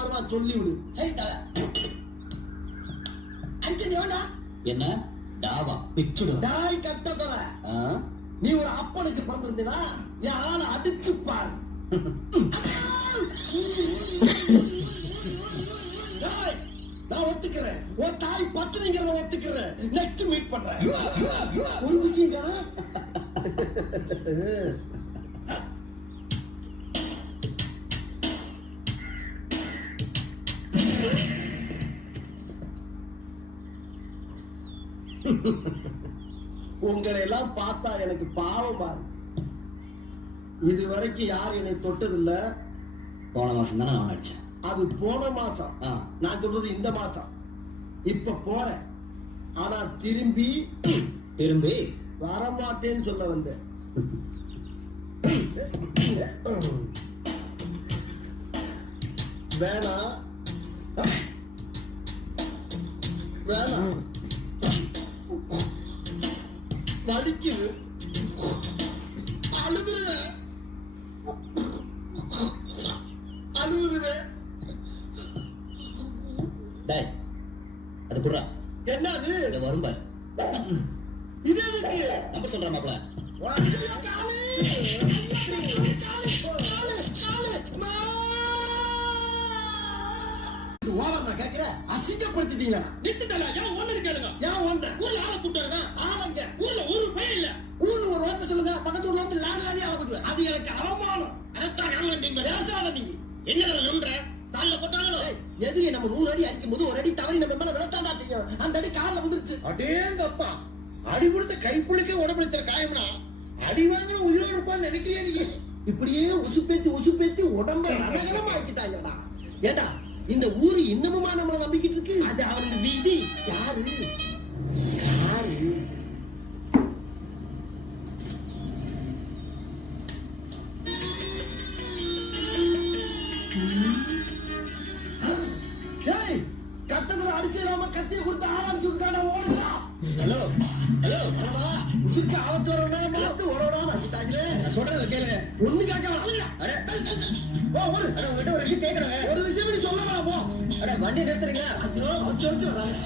வருவா சொல்லி விடு. என்ன டாவா பிச்சுடு டாய் கட்ட தர. நீ ஒரு அப்பனுக்கு பிறந்திருந்தா என் ஆளை அடிச்சு பாரு. நான் ஒத்துக்கிறேன், உன் தாய் பத்துங்கிறத ஒத்துக்கிறேன். நெக்ஸ்ட் மீட் பண்றேன். ஒரு முக்கியம் உங்களை எல்லாம் பார்த்தா எனக்கு பாவமா இருக்கு. இதுவரைக்கும் யாரும் என்னை தொட்டதில்ல. போன மாசம் தானே நான் அடிச்சேன். அது போன மாசம். நான் சொல்றது இந்த மாசம். இப்ப போறேன், ஆனா திரும்பி வரமாட்டேன்னு சொல்ல வந்தேன். வேணாம் வேணாம், வலிக்குது, அழுதுருவேன் அழுதுருவேன். டேய் அது குடுறா. என்ன அது? இத வரும் பாரு. இது எதுக்கு? நம்ப சொல்ற மாப்ள. அசிங்கப்படுத்திட்டீங்களா? நிறுத்திட்டல. ஏன் ஓனர் இருக்காருங்க? ஏன் ஓனர்? ஊர்ல ஆளை கூட்டாருங்க. ஆளுங்க ஊர்ல ஒரு பையன் இல்ல. ஊர்ல ஒரு வார்த்தை சொல்லுங்க. பக்கத்து ஊர்ல வந்து லாரி ஆகுது. அது எனக்கு அவமானம். அதைத்தான் நாங்க வந்தீங்க. பேசாத நீ. என்ன நம்புற? கால்ல போட்டாங்களோ? எதிரி நம்ம 100 அடி அடிக்கும் போது ஒரு அடி தவறி நம்ம மேல விழத்தாண்டா செய்யும். அந்த அடி கால்ல விழுந்துருச்சு. அடேங்கப்பா, அடி கொடுத்த கைப்புளுக்கே உடம்புல காயம்னா அடி வாங்கின உயிரோடு இருப்பான்னு நினைக்கிறியா நீ? இப்படியே உசுப்பேத்தி உடம்ப ரணகலமா ஆக்கிட்டாங்கடா. ஏண்டா இந்த ஊரு இன்னமுமா நம்மள நம்பிக்கிட்டு இருக்கு? அது அவனுக்கு வீதி. யாரு கட்டத்துல அடிச்சிடாம கத்திய கொடுத்து ஆள் அடிச்சு விட்டாடா. ஓடுடா. ஹலோ ஹலோ உயிருக்கு ஆபத்து வர நேரம் பார்த்து ஓடோடாம ஆக்கிட்டாங்களே. நான் சொல்றத கேளு. ஒண்ணு கேட்கலாம். அட ஒரு உங்ககிட்ட ஒரு விஷயம் கேக்குறேன். விஷயம் நீ சொல்ல வேணாம் போ. அட வண்டி நிறுத்துறீங்களா? அச்சோ வராங்க.